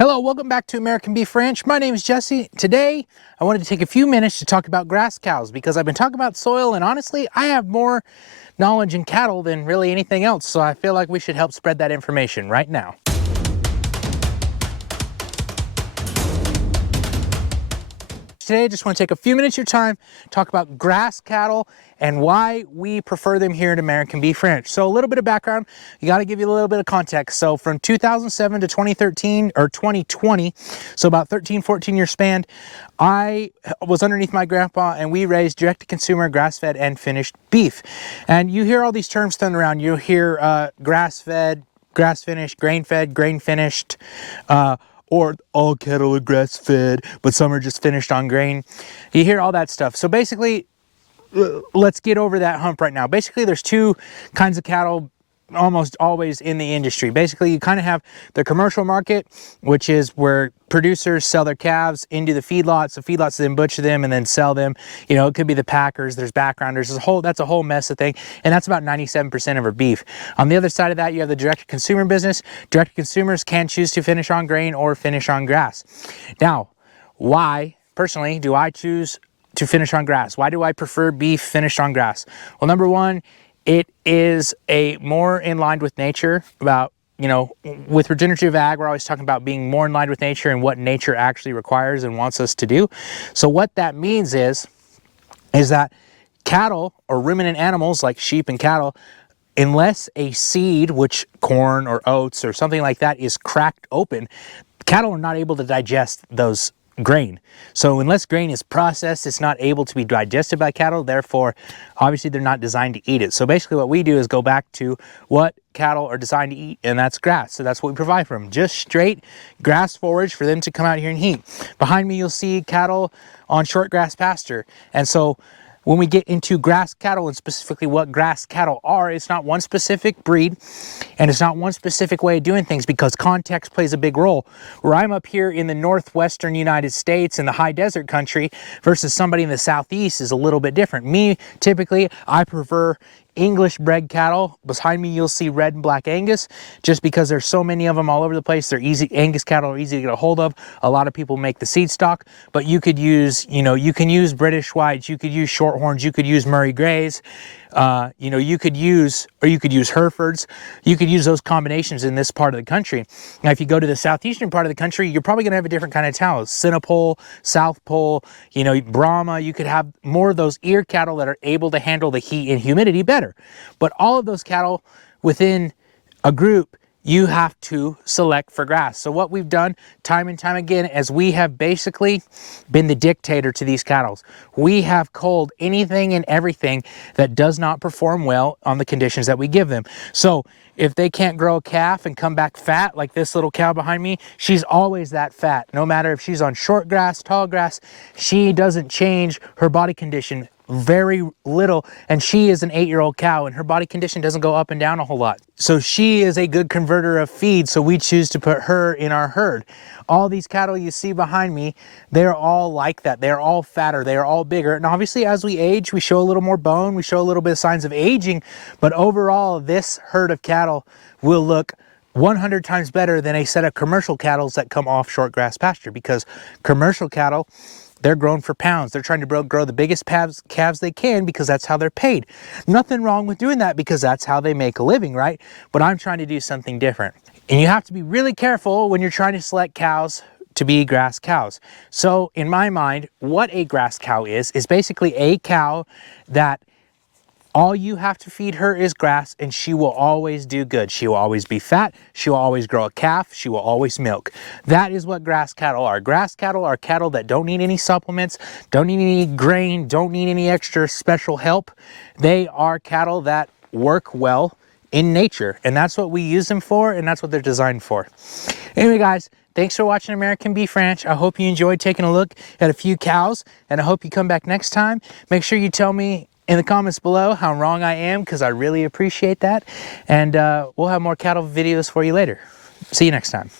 Hello, welcome back to American Beef Ranch. My name is Jesse. Today, I wanted to take a few minutes to talk about grass cows because I've been talking about soil, and honestly, I have more knowledge in cattle than really anything else, so I feel like we should help spread that information right now. Today, I just want to take a few minutes of your time, talk about grass cattle and why we prefer them here at American Beef Ranch. So a little bit of background, you got to give you a little bit of context. So from 2007 to 2013 or 2020, so about 13-14 year span, I was underneath my grandpa and we raised direct-to-consumer grass-fed and finished beef. And you hear all these terms thrown around. You'll hear grass-fed, grass-finished, grain-fed, grain-finished, or all cattle are grass-fed, but some are just finished on grain. You hear all that stuff. So basically, let's get over that hump right now. Basically, there's two kinds of cattle almost always in the industry. Basically, you kind of have the commercial market, which is where producers sell their calves into the feedlots. The feedlots then butcher them and then sell them. You know, it could be the packers, there's backgrounders, that's a whole mess of thing. And that's about 97% of our beef. On the other side of that, you have the direct-to-consumer business. Direct-to-consumers can choose to finish on grain or finish on grass. Now, why, personally, do I choose to finish on grass? Why do I prefer beef finished on grass? Well, number one, it is more in line with nature. About, you know, with regenerative ag, we're always talking about being more in line with nature and what nature actually requires and wants us to do. So what that means is that cattle or ruminant animals like sheep and cattle, unless a seed, which corn or oats or something like that, is cracked open, cattle are not able to digest those grain. So unless grain is processed, it's not able to be digested by cattle. Therefore, obviously they're not designed to eat it. So basically what we do is go back to what cattle are designed to eat, and that's grass. So that's what we provide for them. Just straight grass forage for them to come out here and eat. Behind me, you'll see cattle on short grass pasture. And so when we get into grass cattle and specifically what grass cattle are, it's not one specific breed and it's not one specific way of doing things because context plays a big role. Where I'm up here in the northwestern United States in the high desert country versus somebody in the southeast is a little bit different. Me, typically, I prefer English bred cattle. Behind me, you'll see red and black Angus, just because there's so many of them all over the place. They're easy. Angus cattle are easy to get a hold of. A lot of people make the seed stock, but you could use, you can use British whites, you could use shorthorns, you could use Murray Greys, you could use Herefords. You could use those combinations in this part of the country. Now, if you go to the southeastern part of the country, you're probably going to have a different kind of cattle. Sinopole, South Pole, Brahma. You could have more of those ear cattle that are able to handle the heat and humidity better. But all of those cattle within a group, you have to select for grass. So what we've done time and time again is we have basically been the dictator to these cattle. We have culled anything and everything that does not perform well on the conditions that we give them. So if they can't grow a calf and come back fat, like this little cow behind me, she's always that fat. No matter if she's on short grass, tall grass, she doesn't change her body condition very little, and she is an 8-year-old cow and her body condition doesn't go up and down a whole lot. So she is a good converter of feed, so we choose to put her in our herd. All these cattle you see behind me, they're all like that. They're all fatter, they're all bigger, and obviously as we age, we show a little more bone, we show a little bit of signs of aging, but overall this herd of cattle will look 100 times better than a set of commercial cattle that come off short grass pasture, because commercial cattle, they're grown for pounds. They're trying to grow the biggest calves they can because that's how they're paid. Nothing wrong with doing that because that's how they make a living, right? But I'm trying to do something different. And you have to be really careful when you're trying to select cows to be grass cows. So in my mind, what a grass cow is basically a cow that all you have to feed her is grass and she will always do good. She will always be fat. She will always grow a calf. She will always milk. That is what grass cattle are. Grass cattle are cattle that don't need any supplements, don't need any grain, don't need any extra special help. They are cattle that work well in nature, and that's what we use them for, and that's what they're designed for. Anyway, guys, thanks for watching American Beef Ranch. I hope you enjoyed taking a look at a few cows, and I hope you come back next time. Make sure you tell me in the comments below how wrong I am, because I really appreciate that. And we'll have more cattle videos for you later. See you next time.